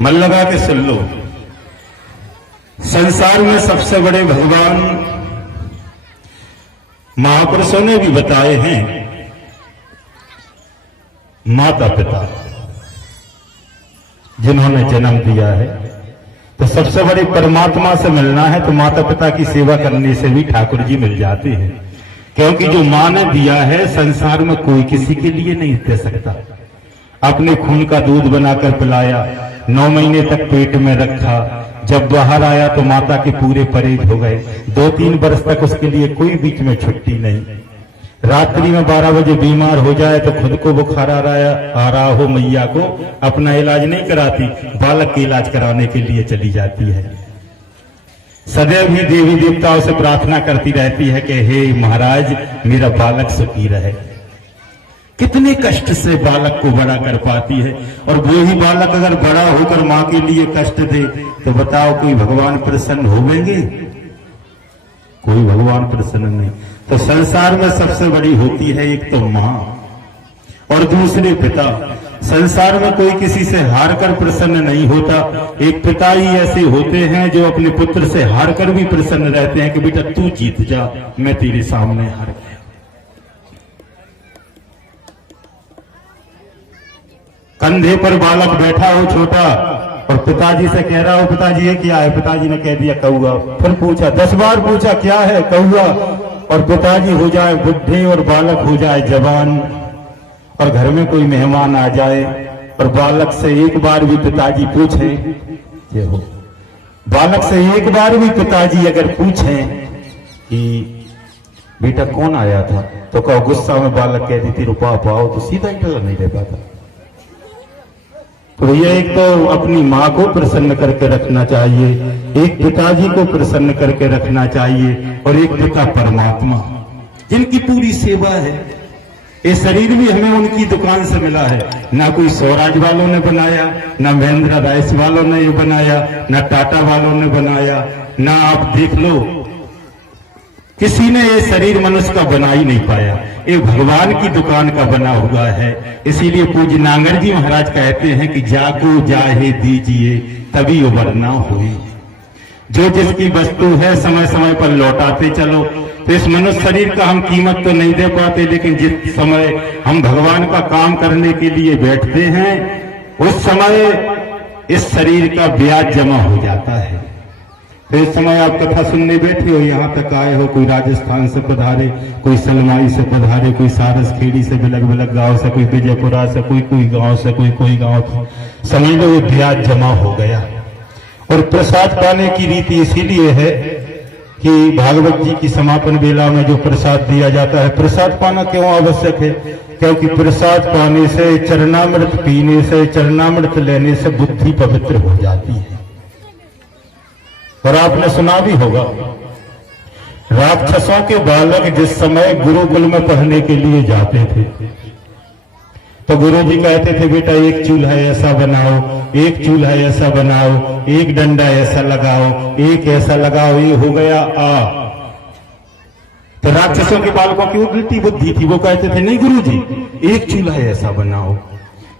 मन लगा के सुन लो। संसार में सबसे बड़े भगवान महापुरुषों ने भी बताए हैं, माता पिता जिन्होंने जन्म दिया है। तो सबसे बड़ी परमात्मा से मिलना है तो माता पिता की सेवा करने से भी ठाकुर जी मिल जाते हैं, क्योंकि जो मां ने दिया है संसार में कोई किसी के लिए नहीं दे सकता। अपने खून का दूध बनाकर पिलाया, 9 महीने तक पेट में रखा, जब बाहर आया तो माता के पूरे परहेज हो गए। 2-3 वर्ष तक उसके लिए कोई बीच में छुट्टी नहीं। रात्रि में 12 बजे बीमार हो जाए तो खुद को बुखार आ रहा हो मैया को अपना इलाज नहीं कराती, बालक के इलाज कराने के लिए चली जाती है। सदैव ही देवी देवताओं से प्रार्थना करती रहती है कि हे महाराज मेरा बालक सुखी रहे। कितने कष्ट से बालक को बड़ा कर पाती है, और वो ही बालक अगर बड़ा होकर मां के लिए कष्ट दे तो बताओ कोई भगवान प्रसन्न होंगे? कोई भगवान प्रसन्न नहीं। तो संसार में सबसे बड़ी होती है एक तो मां और दूसरे पिता। संसार में कोई किसी से हार कर प्रसन्न नहीं होता। एक पिता ही ऐसे होते हैं जो अपने पुत्र से हार कर भी प्रसन्न रहते हैं कि बेटा तू जीत जा, मैं तेरे सामने हार गया। कंधे पर बालक बैठा हो छोटा और पिताजी से कह रहा हो पिताजी ये क्या है? पिताजी ने कह दिया कौआ। फिर पूछा 10 बार पूछा क्या है? कौआ। और पिताजी हो जाए बुढ़े और बालक हो जाए जवान, और घर में कोई मेहमान आ जाए और बालक से एक बार भी पिताजी पूछे, ये हो बालक से एक बार भी पिताजी अगर पूछे कि बेटा कौन आया था, तो कहो गुस्सा में बालक कह देती रुपा पाओ, तो सीधा इंटरव्यू नहीं दे पाता। तो भैया एक तो अपनी माँ को प्रसन्न करके रखना चाहिए, एक पिताजी को प्रसन्न करके रखना चाहिए, और एक पिता परमात्मा जिनकी पूरी सेवा है। ये शरीर भी हमें उनकी दुकान से मिला है। ना कोई स्वराज वालों ने बनाया, ना महिंद्रा राइस वालों ने ये बनाया, ना टाटा वालों ने बनाया, ना आप देख लो किसी ने ये शरीर मनुष्य का बना ही नहीं पाया। ये भगवान की दुकान का बना हुआ है। इसीलिए पूज्य नांगर जी महाराज कहते हैं कि जाको जाहे दीजिए तभी उबरना हुई। जो जिसकी वस्तु है समय समय पर लौटाते चलो। तो इस मनुष्य शरीर का हम कीमत तो नहीं दे पाते, लेकिन जिस समय हम भगवान का काम करने के लिए बैठते हैं उस समय इस शरीर का ब्याज जमा हो जाता है। तो इस समय आप कथा सुनने बैठे हो, यहाँ तक आए हो, कोई राजस्थान से पधारे, कोई सलमाई से पधारे, कोई सारस खेड़ी से, बिलग बिलग गांव से, कोई विजयपुरा से, कोई गांव से, कोई गांव से, समझ लो ये ब्याज जमा हो गया। और प्रसाद पाने की रीति इसीलिए है कि भागवत जी की समापन बेला में जो प्रसाद दिया जाता है, प्रसाद पाना क्यों आवश्यक है? क्योंकि प्रसाद पाने से, चरणामृत पीने से, चरणामृत लेने से बुद्धि पवित्र हो जाती है। और आपने सुना भी होगा राक्षसों के बालक जिस समय गुरुकुल में पढ़ने के लिए जाते थे तो गुरुजी कहते थे बेटा एक चूल्हा ऐसा बनाओ, एक चूल्हा ऐसा बनाओ, एक डंडा ऐसा लगाओ, एक ऐसा लगाओ, ये हो गया आ। तो राक्षसों के बालकों की उल्टी बुद्धि थी, वो कहते थे नहीं गुरुजी एक चूल्हा ऐसा बनाओ,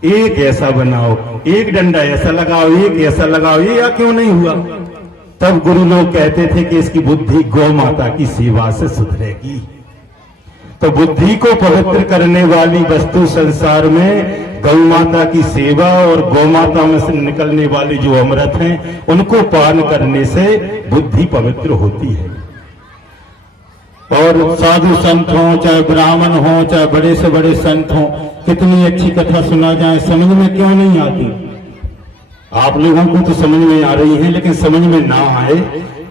एक ऐसा बनाओ, एक डंडा ऐसा लगाओ, एक ऐसा लगाओ, ये या क्यों नहीं हुआ? तब गुरु लोग कहते थे कि इसकी बुद्धि गौ माता की सेवा से सुधरेगी। तो बुद्धि को पवित्र करने वाली वस्तु संसार में गौ माता की सेवा और गौ माता में से निकलने वाले जो अमृत हैं उनको पान करने से बुद्धि पवित्र होती है। और साधु संत हो, चाहे ब्राह्मण हो, चाहे बड़े से बड़े संत हो, कितनी अच्छी कथा सुना जाए समझ में क्यों नहीं आती? आप लोगों को तो समझ में आ रही है, लेकिन समझ में ना आए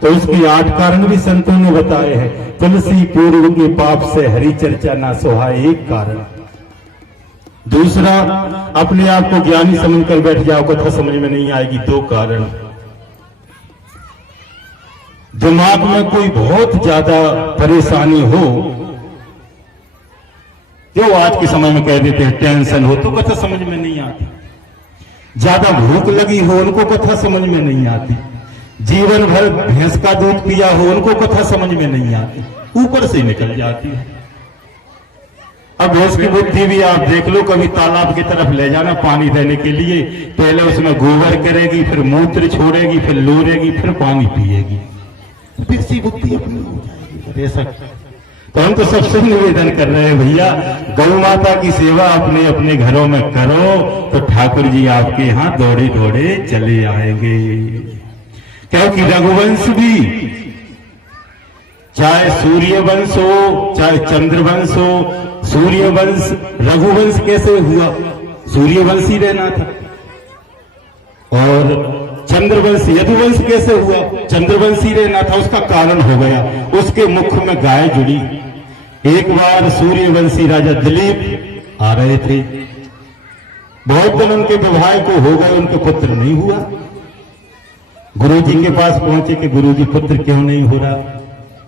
तो उसके 8 कारण भी संतों ने बताए हैं। तुलसी पूर्व के पाप से हरि चर्चा ना सुहाए, एक कारण। दूसरा, अपने आप को ज्ञानी समझकर बैठ जाओ, कथा समझ में नहीं आएगी, 2 कारण। दिमाग में कोई बहुत ज्यादा परेशानी हो, जो आज के समय में कह देते हैं टेंशन हो, तो कथा समझ में नहीं आती। ज्यादा भूख लगी हो, उनको कथा समझ में नहीं आती। जीवन भर भैंस का दूध पिया हो, उनको कथा समझ में नहीं आती, ऊपर से निकल जाती है। अब भैंस की बुद्धि भी आप देख लो, कभी तालाब की तरफ ले जाना पानी देने के लिए, पहले उसमें गोबर करेगी, फिर मूत्र छोड़ेगी, फिर लोरेगी, फिर पानी पिएगी, फिर सी बुद्धि अपनी हो जाएगी। ऐसा तो हम तो सबसे निवेदन कर रहे हैं, भैया गौ माता की सेवा अपने अपने घरों में करो, तो ठाकुर जी आपके यहाँ दौड़े दौड़े चले आएंगे। क्योंकि रघुवंश भी, चाहे सूर्यवंश हो चाहे चंद्रवंश हो, सूर्यवंश रघुवंश कैसे हुआ? सूर्यवंश ही रहना था। और चंद्रवंश यदुवंश कैसे हुआ? चंद्रवंशी रहना था। उसका कारण हो गया, उसके मुख में गाय जुड़ी। एक बार सूर्यवंशी राजा दिलीप आ रहे थे, बहुत दिन उनके विवाह को हो गए, उनके पुत्र नहीं हुआ। गुरुजी के पास पहुंचे कि गुरुजी पुत्र क्यों नहीं हो रहा,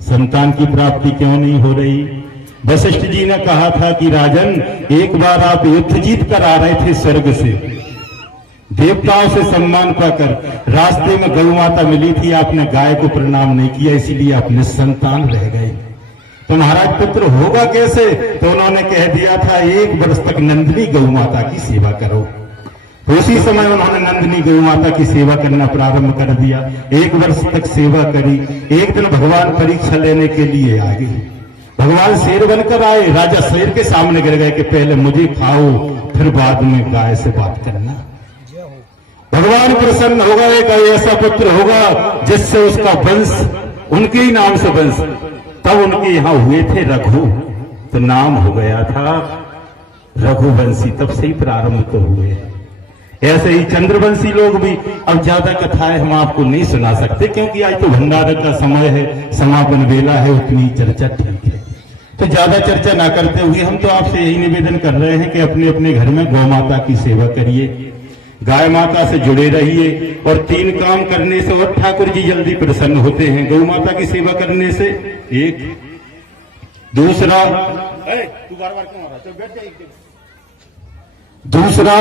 संतान की प्राप्ति क्यों नहीं हो रही? वशिष्ठ जी ने कहा था कि राजन, एक बार आप युद्ध जीत कर आ रहे थे स्वर्ग से, देवताओं से सम्मान पाकर, रास्ते में गौ माता मिली थी, आपने गाय को प्रणाम नहीं किया, इसीलिए आप निसंतान रह गए। तो महाराज पुत्र होगा कैसे? तो उन्होंने कह दिया था 1 वर्ष तक नंदिनी गौ माता की सेवा करो। तो उसी समय उन्होंने नंदिनी गौ माता की सेवा करना प्रारंभ कर दिया। 1 वर्ष तक सेवा करी। एक दिन भगवान परीक्षा लेने के लिए आ गए। भगवान शेर बनकर आए, राजा शेर के सामने गिर गए कि पहले मुझे खाओ, फिर बाद में गाय से बात करना। भगवान प्रसन्न होगा, एक ऐसा पुत्र होगा जिससे उसका वंश, उनके ही नाम से वंश, तब उनके यहां हुए थे रघु, तो नाम हो गया था रघुवंशी, तब से ही प्रारंभ तो हुए। ऐसे ही चंद्रवंशी लोग भी। अब ज्यादा कथाएं हम आपको नहीं सुना सकते, क्योंकि आज तो भंडारे का समय है, समापन वेला है, उतनी चर्चा ठीक है, तो ज्यादा चर्चा ना करते हुए हम तो आपसे यही निवेदन कर रहे हैं कि अपने अपने घर में गौ माता की सेवा करिए, गाय माता से जुड़े रहिए, और 3 काम करने से और ठाकुर जी जल्दी प्रसन्न होते हैं। गौ माता की सेवा करने से एक, दूसरा तू बार-बार क्यों आ रहा है? चल बैठ जा, दूसरा